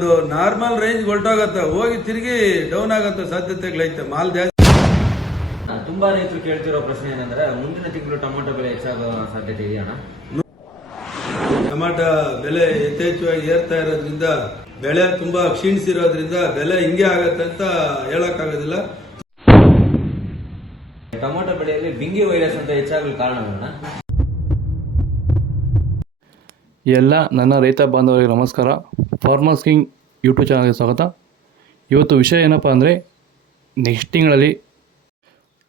ಅದು normal range ಹೊರಟೋಗತ್ತೆ, ಹೋಗಿ ತಿರುಗಿ ಡೌನ್ ಆಗತ್ತೆ ಸಾಧ್ಯತೆಗಳೈತೆ. ಮಾಲ್ ಜಾಸ್ತಿ. ತುಂಬಾ ರೈತರು ಕೇಳ್ತಿರೋ ಪ್ರಶ್ನೆ ಏನಂದ್ರೆ, ಮುಂದಿನ ತಿಂಗಳು ಟೊಮೊಟೊ ಬೆಲೆ ಹೆಚ್ಚಾಗೋ ಸಾಧ್ಯತೆ ಇದೆಯಣ್ಣ? ಟೊಮಾಟೊ ಬೆಲೆ ಯಥೇಚ್ಛವಾಗಿ ಏರ್ತಾ ಇರೋದ್ರಿಂದ, ಬೆಳೆ ತುಂಬಾ ಕ್ಷೀಣಿಸಿರೋದ್ರಿಂದ ಬೆಲೆ ಹಿಂಗೆ ಆಗತ್ತೆ ಅಂತ ಹೇಳಕ್ಕಾಗೋದಿಲ್ಲ. ಟೊಮೊಟೊ ಬೆಳೆಯಲ್ಲಿ ಬಿಂಗಿ ವೈರಸ್ ಅಂತ ಹೆಚ್ಚಾಗಲು ಕಾರಣವನ್ನ? ಎಲ್ಲ ನನ್ನ ರೈತ ಬಾಂಧವರಿಗೆ ನಮಸ್ಕಾರ. ಫಾರ್ಮರ್ಸ್ ಕಿಂಗ್ ಯೂಟ್ಯೂಬ್ ಚಾನಲ್ಗೆ ಸ್ವಾಗತ. ಇವತ್ತು ವಿಷಯ ಏನಪ್ಪ ಅಂದರೆ, ನೆಕ್ಸ್ಟ್ ತಿಂಗಳಲ್ಲಿ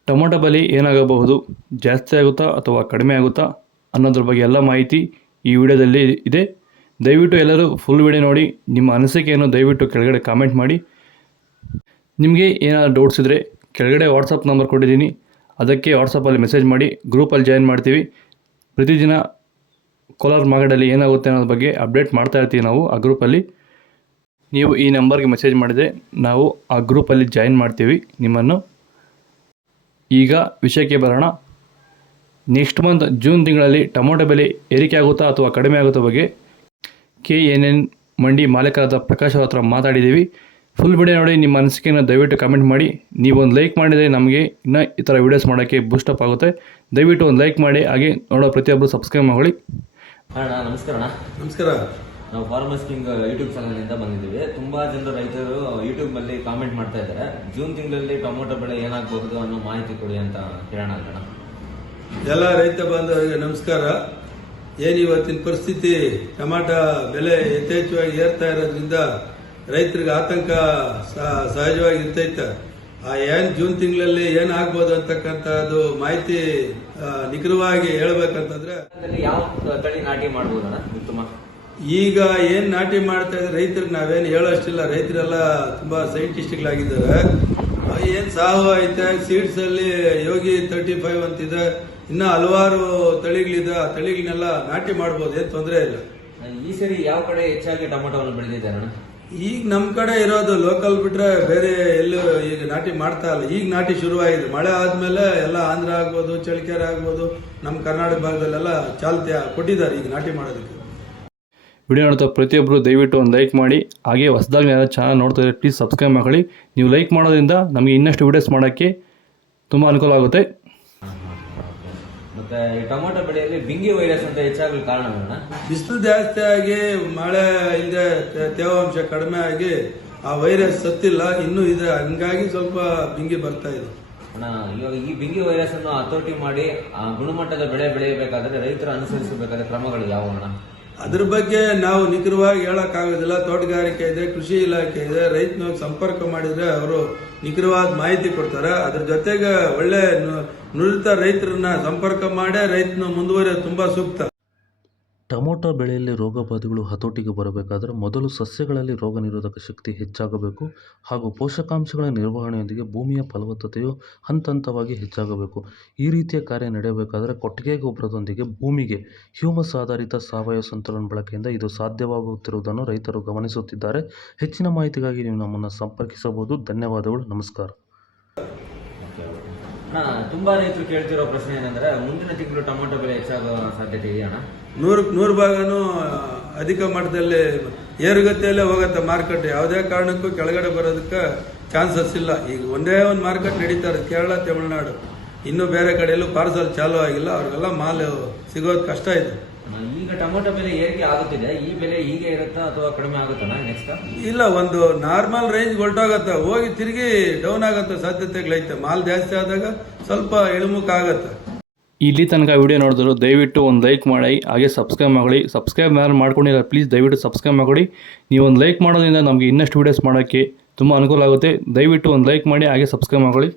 ಟೊಮೊಟೊ ಬೆಲೆ ಏನಾಗಬಹುದು, ಜಾಸ್ತಿ ಆಗುತ್ತಾ ಅಥವಾ ಕಡಿಮೆ ಆಗುತ್ತಾ ಅನ್ನೋದ್ರ ಬಗ್ಗೆ ಎಲ್ಲ ಮಾಹಿತಿ ಈ ವಿಡಿಯೋದಲ್ಲಿ ಇದೆ. ದಯವಿಟ್ಟು ಎಲ್ಲರೂ ಫುಲ್ ವಿಡಿಯೋ ನೋಡಿ. ನಿಮ್ಮ ಅನಿಸಿಕೆಯನ್ನು ದಯವಿಟ್ಟು ಕೆಳಗಡೆ ಕಾಮೆಂಟ್ ಮಾಡಿ. ನಿಮಗೆ ಏನಾದರೂ ಡೌಟ್ಸ್ ಇದ್ದರೆ ಕೆಳಗಡೆ ವಾಟ್ಸಪ್ ನಂಬರ್ ಕೊಟ್ಟಿದ್ದೀನಿ, ಅದಕ್ಕೆ ವಾಟ್ಸಪ್ಪಲ್ಲಿ ಮೆಸೇಜ್ ಮಾಡಿ, ಗ್ರೂಪಲ್ಲಿ ಜಾಯಿನ್ ಮಾಡ್ತೀವಿ. ಪ್ರತಿದಿನ ಕೋಲಾರ ಮಾರ್ಕೆಟಲ್ಲಿ ಏನಾಗುತ್ತೆ ಅನ್ನೋದ್ರ ಬಗ್ಗೆ ಅಪ್ಡೇಟ್ ಮಾಡ್ತಾ ಇರ್ತೀವಿ ನಾವು ಆ ಗ್ರೂಪಲ್ಲಿ. ನೀವು ಈ ನಂಬರ್ಗೆ ಮೆಸೇಜ್ ಮಾಡಿದರೆ ನಾವು ಆ ಗ್ರೂಪಲ್ಲಿ ಜಾಯಿನ್ ಮಾಡ್ತೀವಿ ನಿಮ್ಮನ್ನು. ಈಗ ವಿಷಯಕ್ಕೆ ಬರೋಣ. ನೆಕ್ಸ್ಟ್ ಮಂತ್ ಜೂನ್ ತಿಂಗಳಲ್ಲಿ ಟೊಮೊಟೊ ಬೆಲೆ ಏರಿಕೆ ಆಗುತ್ತಾ ಅಥವಾ ಕಡಿಮೆ ಆಗುತ್ತಾ ಬಗ್ಗೆ KNN ಮಂಡಿ ಮಾಲೀಕರಾದ ಪ್ರಕಾಶ್ ಅವ್ರ ಹತ್ರ ಮಾತಾಡಿದ್ದೀವಿ. ಫುಲ್ ವಿಡಿಯೋ ನೋಡಿ. ನಿಮ್ಮ ಅನಿಸಿಕೆಯನ್ನು ದಯವಿಟ್ಟು ಕಮೆಂಟ್ ಮಾಡಿ. ನೀವೊಂದು ಲೈಕ್ ಮಾಡಿದರೆ ನಮಗೆ ಇನ್ನೂ ಈ ಥರ ವೀಡಿಯೋಸ್ ಮಾಡೋಕ್ಕೆ ಬೂಸ್ಟಪ್ ಆಗುತ್ತೆ. ದಯವಿಟ್ಟು ಒಂದು ಲೈಕ್ ಮಾಡಿ, ಹಾಗೆ ನೋಡೋ ಪ್ರತಿಯೊಬ್ಬರು ಸಬ್ಸ್ಕ್ರೈಬ್ ಮಾಡಿ. ಅಣ್ಣ ನಮಸ್ಕಾರ. ನಮಸ್ಕಾರ. ನಾವು ಫಾರ್ಮರ್ಸ್ ಕಿಂಗ್ ಯೂಟ್ಯೂಬ್ ಚಾನಲ್ನಿಂದ ಬಂದಿದ್ದೀವಿ. ತುಂಬಾ ಜನರು ರೈತರು ಯೂಟ್ಯೂಬಲ್ಲಿ ಕಾಮೆಂಟ್ ಮಾಡ್ತಾ ಇದ್ದಾರೆ, ಜೂನ್ ತಿಂಗಳಲ್ಲಿ ಟೊಮೊಟೊ ಬೆಳೆ ಏನಾಗಬಹುದು ಅನ್ನೋ ಮಾಹಿತಿ ಕೊಡಿ ಅಂತ ಕೇಳೋಣ ಅಂತ. ಎಲ್ಲ ರೈತ ಬಾಂಧವರಿಗೆ ನಮಸ್ಕಾರ. ಇವತ್ತಿನ ಪರಿಸ್ಥಿತಿ, ಟೊಮಾಟೊ ಬೆಲೆ ಯಥೇಚ್ಛವಾಗಿ ಏರ್ತಾ ಇರೋದ್ರಿಂದ ರೈತರಿಗೆ ಆತಂಕ ಸಹಜವಾಗಿ ಇರ್ತೈತೆ. ಜೂನ್ ತಿಂಗಳಲ್ಲಿ ಏನಾಗ್ಬೋದು ಅಂತಕ್ಕಂಥದ್ದು ಮಾಹಿತಿ ನಿಖರವಾಗಿ ಹೇಳ್ಬೇಕಂತಂದ್ರೆ, ಯಾವ ತಳಿ ನಾಟಿ ಮಾಡಬಹುದಣ್ಣ ಉತ್ತಮ? ಈಗ ಏನ್ ನಾಟಿ ಮಾಡ್ತಾ ಇದ್ರೆ ರೈತರಿಗೆ ನಾವೇನು ಹೇಳೋಷ್ಟಿಲ್ಲ. ರೈತರೆಲ್ಲ ತುಂಬಾ ಸೈಂಟಿಸ್ಟ್ಗಳಾಗಿದ್ದಾರೆ. ಏನ್ ಸಾವು ಐತೆ, ಸೀಡ್ಸ್ ಅಲ್ಲಿ ಯೋಗಿ 35 ಅಂತಿದೆ, ಇನ್ನ ಹಲವಾರು ತಳಿಗಳಿದೆ. ಆ ತಳಿಗಳನ್ನೆಲ್ಲ ನಾಟಿ ಮಾಡಬಹುದು, ಏನ್ ತೊಂದರೆ ಇಲ್ಲ. ಈ ಸರಿ ಯಾವ ಕಡೆ ಹೆಚ್ಚಾಗಿ ಟೊಮೊಟೊವನ್ನು ಬೆಳೆದಿದ್ದಾರೆ? ಈಗ ನಮ್ ಕಡೆ ಇರೋದು ಲೋಕಲ್ ಬಿಟ್ರೆ ಬೇರೆ ಎಲ್ಲೂ ಈಗ ನಾಟಿ ಮಾಡ್ತಾ ಇಲ್ಲ. ಈಗ ನಾಟಿ ಶುರುವಾಗಿದೆ. ಮಳೆ ಆದ್ಮೇಲೆ ಎಲ್ಲ ಆಂಧ್ರ ಆಗ್ಬೋದು, ಚಳ್ಳಕೆರೆ ಆಗ್ಬೋದು, ನಮ್ಮ ಕರ್ನಾಟಕ ಭಾಗದಲ್ಲೆಲ್ಲ ಚಾಲ್ತಿ ಕೊಟ್ಟಿದ್ದಾರೆ ಈಗ ನಾಟಿ ಮಾಡೋದಕ್ಕೆ. ವಿಡಿಯೋ ನೋಡ್ತಾ ಪ್ರತಿಯೊಬ್ಬರು ದಯವಿಟ್ಟು ಒಂದು ಲೈಕ್ ಮಾಡಿ, ಹಾಗೆ ಹೊಸದಾಗಿ ಯಾರು ಚಾನಲ್ ನೋಡ್ತಾ ಇದ್ದಾರೆ ಪ್ಲೀಸ್ ಸಬ್ಸ್ಕ್ರೈಬ್ ಮಾಡಿ. ನೀವು ಲೈಕ್ ಮಾಡೋದ್ರಿಂದ ನಮಗೆ ಇನ್ನಷ್ಟು ವೀಡಿಯೋಸ್ ಮಾಡೋಕ್ಕೆ ತುಂಬ ಅನುಕೂಲ ಆಗುತ್ತೆ. ಮತ್ತೆ ಈ ಟೊಮೊಟೊ ಬೆಳೆಯಲ್ಲಿ ಬಿಂಗಿ ವೈರಸ್ ಅಂತ ಹೆಚ್ಚಾಗಲು ಕಾರಣವನ್ನ? ಬಿಸಿಲು ಜಾಸ್ತಿ ಆಗಿ, ಮಳೆ ಇಲ್ಲದೆ, ತೇವಾಂಶ ಕಡಿಮೆ ಆಗಿ ಆ ವೈರಸ್ ಸತ್ತಿಲ್ಲ, ಇನ್ನೂ ಇದೆ. ಹಂಗಾಗಿ ಸ್ವಲ್ಪ ಬಿಂಗಿ ಬರ್ತಾ ಇದೆ. ಇವಾಗ ಈ ಬಿಂಗಿ ವೈರಸ್ ಅನ್ನು ಹತೋಟಿ ಮಾಡಿ ಆ ಗುಣಮಟ್ಟದ ಬೆಳೆ ಬೆಳೆಯಬೇಕಾದ್ರೆ ರೈತರು ಅನುಸರಿಸಬೇಕಾದ ಕ್ರಮಗಳು ಯಾವುವಣ್ಣ? ಅದ್ರ ಬಗ್ಗೆ ನಾವು ನಿಖರವಾಗಿ ಹೇಳಕ್ ಆಗೋದಿಲ್ಲ. ತೋಟಗಾರಿಕೆ ಇದೆ, ಕೃಷಿ ಇಲಾಖೆ ಇದೆ, ರೈತನ ಸಂಪರ್ಕ ಮಾಡಿದ್ರೆ ಅವರು ನಿಖರವಾದ ಮಾಹಿತಿ ಕೊಡ್ತಾರೆ. ಅದ್ರ ಜೊತೆಗೆ ಒಳ್ಳೆ ನುರಿತ ರೈತರನ್ನ ಸಂಪರ್ಕ ಮಾಡೇ ರೈತನ ಮುಂದುವರಿಯೋದು ತುಂಬಾ ಸೂಕ್ತ. ಟೊಮೊಟೊ ಬೆಳೆಯಲ್ಲಿ ರೋಗಬಾಧೆಗಳು ಹತೋಟಿಗೆ ಬರಬೇಕಾದರೆ ಮೊದಲು ಸಸ್ಯಗಳಲ್ಲಿ ರೋಗ ನಿರೋಧಕ ಶಕ್ತಿ ಹೆಚ್ಚಾಗಬೇಕು, ಹಾಗೂ ಪೋಷಕಾಂಶಗಳ ನಿರ್ವಹಣೆಯೊಂದಿಗೆ ಭೂಮಿಯ ಫಲವತ್ತತೆಯು ಹಂತವಾಗಿ ಹೆಚ್ಚಾಗಬೇಕು. ಈ ರೀತಿಯ ಕಾರ್ಯ ನಡೆಯಬೇಕಾದರೆ ಕೊಟ್ಟಿಗೆ ಗೊಬ್ಬರದೊಂದಿಗೆ ಭೂಮಿಗೆ ಹ್ಯೂಮಸ್ ಆಧಾರಿತ ಸಾವಯವ ಸಂತುಲನ ಬಳಕೆಯಿಂದ ಇದು ಸಾಧ್ಯವಾಗುತ್ತಿರುವುದನ್ನು ರೈತರು ಗಮನಿಸುತ್ತಿದ್ದಾರೆ. ಹೆಚ್ಚಿನ ಮಾಹಿತಿಗಾಗಿ ನೀವು ನಮ್ಮನ್ನು ಸಂಪರ್ಕಿಸಬಹುದು. ಧನ್ಯವಾದಗಳು. ನಮಸ್ಕಾರ. ತುಂಬಾ ರೈತರು ಕೇಳ್ತಿರೋ ಪ್ರಶ್ನೆ ಏನಂದ್ರೆ, ಮುಂದಿನ ತಿಂಗಳು ಟೊಮೊಟೊ ಬೆಲೆ ಹೆಚ್ಚಾಗೋ ಸಾಧ್ಯತೆ ಇದೆಯಣ್ಣ? 100 ಭಾಗನೂ ಅಧಿಕ ಮಟ್ಟದಲ್ಲಿ ಏರುಗತಿಯಲ್ಲೇ ಹೋಗುತ್ತೆ ಮಾರ್ಕೆಟ್. ಯಾವುದೇ ಕಾರಣಕ್ಕೂ ಕೆಳಗಡೆ ಬರೋದಕ್ಕೆ ಚಾನ್ಸಸ್ ಇಲ್ಲ. ಈಗ ಒಂದೇ ಒಂದು ಮಾರ್ಕೆಟ್ ನಡೀತಾರೆ, ಕೇರಳ, ತಮಿಳುನಾಡು. ಇನ್ನು ಬೇರೆ ಕಡೆಯಲ್ಲೂ ಪಾರ್ಸಲ್ ಚಾಲೂ ಆಗಿಲ್ಲ. ಅವ್ರಿಗೆಲ್ಲ ಮಾಲ್ ಸಿಗೋದು ಕಷ್ಟ ಇದೆ. ಈಗ ಟೊಮೊಟೊ ಬೆಲೆ ಏರಿಕೆ ಆಗುತ್ತಿದೆ, ಈ ಬೆಲೆ ಹೀಗೆ ಇರುತ್ತಾ ಅಥವಾ ಕಡಿಮೆ ಆಗುತ್ತಾ ನೆಕ್ಸ್ಟ್? ಇಲ್ಲ, ಒಂದು ನಾರ್ಮಲ್ ರೇಂಜ್ ಹೊರಟೋಗತ್ತೆ, ಹೋಗಿ ತಿರುಗಿ ಡೌನ್ ಆಗತ್ತೆ ಸಾಧ್ಯತೆಗಳೈತೆ. ಮಾಲ್ ಜಾಸ್ತಿ ಆದಾಗ ಸ್ವಲ್ಪ ಇಳಿಮುಖ ಆಗತ್ತೆ. ಇಲ್ಲಿ ತನಕ ವಿಡಿಯೋ ನೋಡಿದ್ರು ದಯವಿಟ್ಟು ಒಂದು ಲೈಕ್ ಮಾಡಿ, ಹಾಗೆ ಸಬ್ಸ್ಕ್ರೈಬ್ ಮಾಡಿ. ಸಬ್ಸ್ಕ್ರೈಬ್ ಮಾಡ್ಕೊಂಡಿಲ್ಲ ಪ್ಲೀಸ್ ದಯವಿಟ್ಟು ಸಬ್ಸ್ಕ್ರೈಬ್ ಮಾಡಿ. ನೀವು ಒಂದು ಲೈಕ್ ಮಾಡೋದ್ರಿಂದ ನಮಗೆ ಇನ್ನಷ್ಟು ವೀಡಿಯೋಸ್ ಮಾಡೋಕ್ಕೆ ತುಂಬ ಅನುಕೂಲ ಆಗುತ್ತೆ. ದಯವಿಟ್ಟು ಒಂದು ಲೈಕ್ ಮಾಡಿ, ಹಾಗೆ ಸಬ್ಸ್ಕ್ರೈಬ್ ಮಾಡಿ.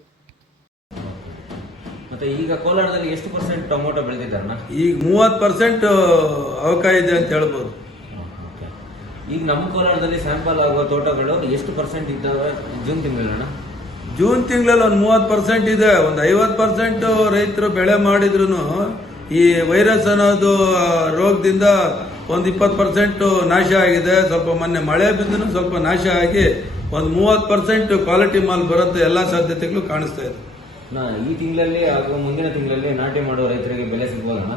ಮತ್ತೆ ಈಗ ಕೋಲಾರದಲ್ಲಿ ಎಷ್ಟು % ಟೊಮೊಟೊ ಬೆಳೆದಿದ್ದಾರಣ್ಣ? ಈಗ 30% ಅವಕಾಶ ಇದೆ ಅಂತ ಹೇಳ್ಬೋದು. ಈಗ ನಮ್ಮ ಕೋಲಾರದಲ್ಲಿ ಸ್ಯಾಂಪಲ್ ಆಗುವ ತೋಟಗಳು ಎಷ್ಟು % ಇದ್ದಾವೆ ಜೂನ್ ತಿಂಗಳಣ್ಣ? ಜೂನ್ ತಿಂಗಳಲ್ಲಿ ಒಂದು 30% ಇದೆ. ಒಂದು 50% ರೈತರು ಬೆಳೆ ಮಾಡಿದ್ರು ಈ ವೈರಸ್ ಅನ್ನೋದು ರೋಗದಿಂದ ಒಂದು 20% ನಾಶ ಆಗಿದೆ. ಸ್ವಲ್ಪ ಮೊನ್ನೆ ಮಳೆ ಬಿದ್ದು ಸ್ವಲ್ಪ ನಾಶ ಆಗಿ ಒಂದು 30% ಕ್ವಾಲಿಟಿ ಮಾಲ್ ಬರುತ್ತೆ. ಎಲ್ಲಾ ಸಾಧ್ಯತೆಗಳು ಕಾಣಿಸ್ತಾ ಇದೆ. ಈ ತಿಂಗಳಲ್ಲಿ ಹಾಗೂ ಮುಂದಿನ ತಿಂಗಳಲ್ಲಿ ನಾಟಿ ಮಾಡುವ ರೈತರಿಗೆ ಬೆಲೆ ಸಿಗ್ಬೋದಣ್ಣ?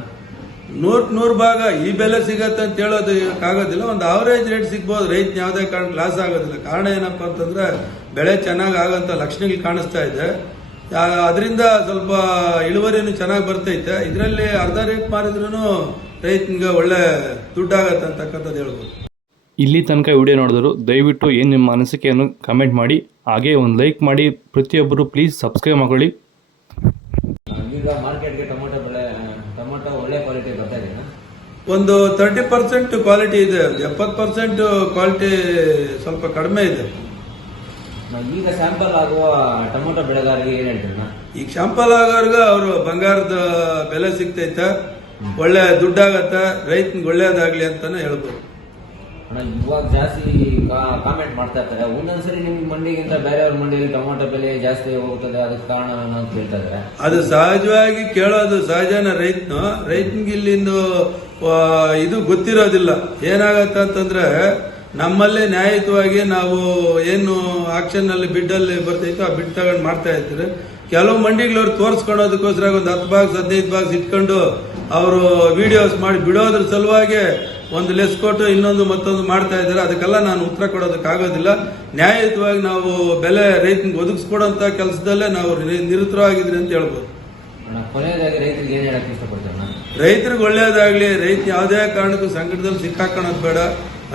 100 ಭಾಗ ಈ ಬೆಲೆ ಸಿಗತ್ತೆ ಅಂತ ಹೇಳೋದಕ್ಕಾಗೋದಿಲ್ಲ. ಒಂದು ಆವರೇಜ್ ರೇಟ್ ಸಿಗ್ಬೋದು. ರೈತನ ಯಾವುದೇ ಕಾರಣ ಲಾಸ್ ಆಗೋದಿಲ್ಲ. ಕಾರಣ ಏನಪ್ಪಾ ಅಂತಂದ್ರೆ ಬೆಳೆ ಚೆನ್ನಾಗಿ ಆಗಂತ ಲಕ್ಷಣಗಳು ಕಾಣಿಸ್ತಾ ಇದೆ. ಅದರಿಂದ ಸ್ವಲ್ಪ ಇಳುವರಿನೂ ಚೆನ್ನಾಗಿ ಬರ್ತೈತೆ. ಇದರಲ್ಲಿ ಅರ್ಧ ರೇಟ್ ಮಾರಿದ್ರೂ ರೈತನಿಗೆ ಒಳ್ಳೆ ದುಡ್ಡಾಗತ್ತೆ ಅಂತಕ್ಕಂಥದ್ದು ಹೇಳ್ಬೋದು. ಇಲ್ಲಿ ತನಕ ವಿಡಿಯೋ ನೋಡಿದ್ರು ದಯವಿಟ್ಟು ಏನು ನಿಮ್ಮ ಅನಿಸಿಕೆಯನ್ನು ಕಮೆಂಟ್ ಮಾಡಿ, ಹಾಗೆ ಒಂದು ಲೈಕ್ ಮಾಡಿ. ಪ್ರತಿಯೊಬ್ಬರು ಪ್ಲೀಸ್ ಸಬ್ಸ್ಕ್ರೈಬ್ ಮಾಡ್ಕೊಳ್ಳಿ. ಈಗ ಮಾರ್ಕೆಟ್ಗೆ ಟೊಮೊಟೊ ಒಳ್ಳೆ ಕ್ವಾಲಿಟಿ ಬರ್ತಾ ಇದೆಯಾ? ಒಂದು 30% ಕ್ವಾಲಿಟಿ ಇದೆ, 70% ಕ್ವಾಲಿಟಿ ಸ್ವಲ್ಪ ಕಡಿಮೆ ಇದೆ. ಈಗ ಸ್ಯಾಂಪಲ್ ಆಗುವ ಟೊಮೊಟೊ ಬೆಳೆಗಾರರಿಗೆ ಏನ್ ಹೇಳ್ತೀರಾ? ಈಗ ಶಾಂಪಲ್ ಆಗೋರ್ಗ ಅವರು ಬಂಗಾರದ ಬೆಲೆ ಸಿಗ್ತೈತೆ, ಒಳ್ಳೆ ದುಡ್ಡಾಗತ್ತೆ, ರೈತನಿಗೆ ಒಳ್ಳೇದಾಗ್ಲಿ ಅಂತಾನೆ ಹೇಳ್ಬೋದು. ಇವಾಗ ಜಾಸ್ತಿ ಕಾಮೆಂಟ್ ಮಾಡ್ತಾ ಇರ್ತಾರೆ, ಒಂದೊಂದ್ಸರಿ ನಿಮ್ ಮಂಡಿಗಿಂತ ಬೇರೆಯವ್ರ ಮಂಡಿಯಲ್ಲಿ ಟೊಮೊಟೊ ಬೆಲೆ ಜಾಸ್ತಿ ಹೋಗ್ತದೆ, ಅದಕ್ಕೆ ಕಾರಣ ಅಂತ ಹೇಳ್ತಾ ಇದ್ದಾರೆ. ಅದು ಸಹಜವಾಗಿ ಕೇಳೋದು ಸಹಜನ. ರೈತನಿಗೆ ಇಲ್ಲಿಂದ ಇದು ಗೊತ್ತಿರೋದಿಲ್ಲ. ಏನಾಗತ್ತೆ ಅಂತಂದ್ರೆ ನಮ್ಮಲ್ಲೇ ನ್ಯಾಯಯುತವಾಗಿ ನಾವು ಏನು ಆಕ್ಷನ್ ನಲ್ಲಿ ಬಿಡ್ಡಲ್ಲಿ ಬರ್ತೈತೋ ಆ ಬಿಡ್ ತಗೊಂಡು ಮಾಡ್ತಾ ಇರ್ತಾರೆ. ಕೆಲವು ಮಂಡಿಗಳವ್ರು ತೋರಿಸ್ಕೊಳೋದಕ್ಕೋಸ್ಕರ ಒಂದು 10 ಬಾಕ್ಸ್ 15 ಬಾಕ್ಸ್ ಇಟ್ಕೊಂಡು ಅವರು ವಿಡಿಯೋಸ್ ಮಾಡಿ ಬಿಡೋದ್ರ ಸಲುವಾಗಿ ಒಂದು ಲೆಸ್ ಕೊಟ್ಟು ಇನ್ನೊಂದು ಮತ್ತೊಂದು ಮಾಡ್ತಾ ಇದ್ದಾರೆ. ಅದಕ್ಕೆಲ್ಲ ನಾನು ಉತ್ತರ ಕೊಡೋದಕ್ಕಾಗೋದಿಲ್ಲ. ನ್ಯಾಯಯುತವಾಗಿ ನಾವು ಬೆಲೆ ರೈತನಿಗೆ ಒದಗಿಸ್ಕೊಡೋಂತ ಕೆಲಸದಲ್ಲೇ ನಾವು ನಿರತರಾಗಿದ್ರಿ ಅಂತ ಹೇಳ್ಬೋದು. ಕೊನೆಯದಾಗಿ ರೈತರಿಗೆ ಏನ್ ಹೇಳಕ್ ಇಷ್ಟಪಡ್ತಾರೆ? ರೈತರಿಗೆ ಒಳ್ಳೇದಾಗ್ಲಿ. ರೈತ ಯಾವುದೇ ಕಾರಣಕ್ಕೂ ಸಂಕಟದಲ್ಲಿ ಸಿಕ್ಕಾಕೊಳ್ಳೋದು ಬೇಡ.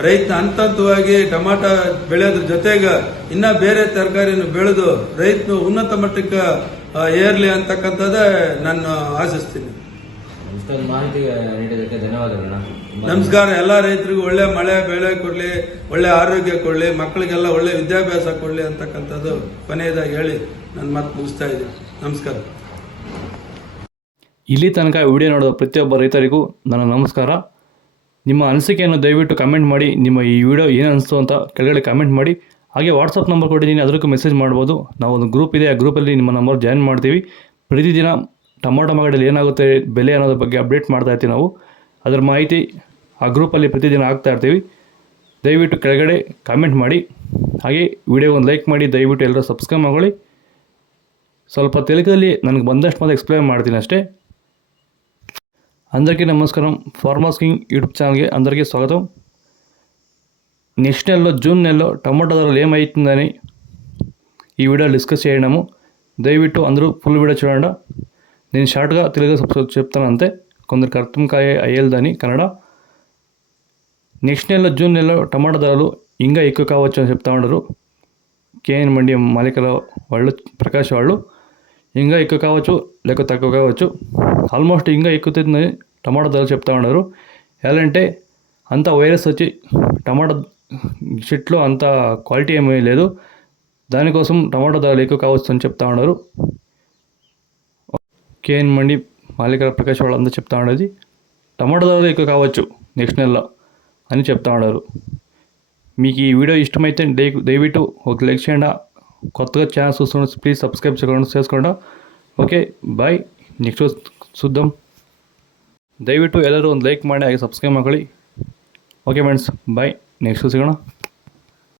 ರೈತ ಹಂತವಾಗಿ ಟೊಮಾಟೊ ಬೆಳೆಯೋದ್ರ ಜೊತೆಗೆ ಇನ್ನ ಬೇರೆ ತರಕಾರಿಯನ್ನು ಬೆಳೆದು ರೈತನು ಉನ್ನತ ಮಟ್ಟಕ್ಕೆ ಏರ್ಲಿ ಅಂತಕ್ಕಂಥದ್ದೇ ನಾನು ಆಶಿಸ್ತೀನಿ. ಇಷ್ಟೊಂದು ಮಾಹಿತಿ ನೀಡಿದ್ದಕ್ಕೆ ಧನ್ಯವಾದಗಳು. ನಮಸ್ಕಾರ. ಎಲ್ಲ ರೈತರಿಗೂ ಒಳ್ಳೆ ಮಳೆ ಬೆಳೆ ಕೊಡ್ಲಿ, ಒಳ್ಳೆ ಆರೋಗ್ಯ ಕೊಡ್ಲಿ, ಮಕ್ಕಳಿಗೆಲ್ಲ ಒಳ್ಳೆ ವಿದ್ಯಾಭ್ಯಾಸ ಕೊಡ್ಲಿ ಅಂತಕ್ಕಂಥದ್ದು ಕೊನೆಯದಾಗಿ ಹೇಳಿ ನನ್ನ ಮಾತು ಮುಗಿಸ್ತಾ ಇದ್ದೀನಿ. ನಮಸ್ಕಾರ. ಇಲ್ಲಿ ತನಕ ವಿಡಿಯೋ ನೋಡೋ ಪ್ರತಿಯೊಬ್ಬ ರೈತರಿಗೂ ನನ್ನ ನಮಸ್ಕಾರ. ನಿಮ್ಮ ಅನಿಸಿಕೆಯನ್ನು ದಯವಿಟ್ಟು ಕಮೆಂಟ್ ಮಾಡಿ. ನಿಮ್ಮ ಈ ವಿಡಿಯೋ ಏನು ಅನಿಸ್ತು ಅಂತ ಕೆಳಗಡೆ ಕಮೆಂಟ್ ಮಾಡಿ. ಹಾಗೆ ವಾಟ್ಸಪ್ ನಂಬರ್ ಕೊಟ್ಟಿದ್ದೀನಿ, ಅದಕ್ಕೂ ಮೆಸೇಜ್ ಮಾಡ್ಬೋದು. ನಾವು ಒಂದು ಗ್ರೂಪ್ ಇದೆ, ಆ ಗ್ರೂಪಲ್ಲಿ ನಿಮ್ಮ ನಂಬರ್ ಜಾಯಿನ್ ಮಾಡ್ತೀವಿ. ಪ್ರತಿದಿನ ಟೊಮೊಟೊ ಮಾರ್ಕೆಟಲ್ಲಿ ಏನಾಗುತ್ತೆ ಬೆಲೆ ಅನ್ನೋದ್ರ ಬಗ್ಗೆ ಅಪ್ಡೇಟ್ ಮಾಡ್ತಾ ಇರ್ತೀವಿ ನಾವು. ಅದರ ಮಾಹಿತಿ ಆ ಗ್ರೂಪಲ್ಲಿ ಪ್ರತಿದಿನ ಹಾಕ್ತಾ ಇರ್ತೀವಿ. ದಯವಿಟ್ಟು ಕೆಳಗಡೆ ಕಾಮೆಂಟ್ ಮಾಡಿ. ಹಾಗೆ ವಿಡಿಯೋ ಒಂದು ಲೈಕ್ ಮಾಡಿ. ದಯವಿಟ್ಟು ಎಲ್ಲರೂ ಸಬ್ಸ್ಕ್ರೈಬ್ ಮಾಡ್ಕೊಳ್ಳಿ. ಸ್ವಲ್ಪ ತೆಲುಗಲ್ಲಿ ನನಗೆ ಬಂದಷ್ಟು ಮಾತ್ರ ಎಕ್ಸ್ಪ್ಲೈನ್ ಮಾಡ್ತೀನಿ ಅಷ್ಟೇ. అందరికీ నమస్కారం. ఫార్మర్స్ కింగ్ యూట్యూబ్ ఛానల్కి అందరికీ స్వాగతం. నెక్స్ట్ నెలలో జూన్ నెలలో టమాటో ధరలు ఏమవుతుందని ఈ వీడియో డిస్కస్ చేయడము. దయవిಟ್ಟು అందరూ ఫుల్ వీడియో చూడండి. నేను షార్ట్గా తెలుగు చెప్తాను అంతే, కొందరికి అర్థం అయ్యేదని కన్నడ. నెక్స్ట్ నెలలో జూన్ నెలలో టమాటో ధరలు ఇంకా ఎక్కువ కావచ్చు అని చెప్తా ఉన్నారు కేఎన్ మండి మాలికల వాళ్ళు, ప్రకాష్ వాళ్ళు. ఇంకా ఎక్కువ కావచ్చు లేక తక్కువ కావచ్చు. ఆల్మోస్ట్ ఇంకా ఎక్కుతుందని టమాటో ధరలు చెప్తా ఉన్నారు. ఎలాంటే అంత వైరస్ వచ్చి టమాటో చెట్లు అంత క్వాలిటీ ఏమీ లేదు, దానికోసం టమాటో ధరలు ఎక్కువ కావచ్చు అని చెప్తా ఉన్నారు. కేఎన్ మండి మాలికల ప్రకాష్ వాళ్ళు అందరూ చెప్తా ఉండేది టమాటో ధరలు ఎక్కువ కావచ్చు నెక్స్ట్ నెలలో అని చెప్తా ఉన్నారు. మీకు ఈ వీడియో ఇష్టమైతే దయవిಟ್ಟು ఒక లైక్ చేయండి. కొత్తగా ఛానల్ చూస్తున్న ప్లీజ్ సబ్స్క్రైబ్ చేసుకోండి. Okay bye. ನೆಕ್ಸ್ಟ್ ಸುದ್ದಂ. ದಯವಿಟ್ಟು ಎಲ್ಲರೂ ಒಂದು ಲೈಕ್ ಮಾಡಿ, ಹಾಗೆ ಸಬ್ಸ್ಕ್ರೈಬ್ ಮಾಡ್ಕೊಳ್ಳಿ. ಓಕೆ ಫ್ರೆಂಡ್ಸ್, ಬಾಯ್. ನೆಕ್ಸ್ಟ್ ಸಿಗೋಣ.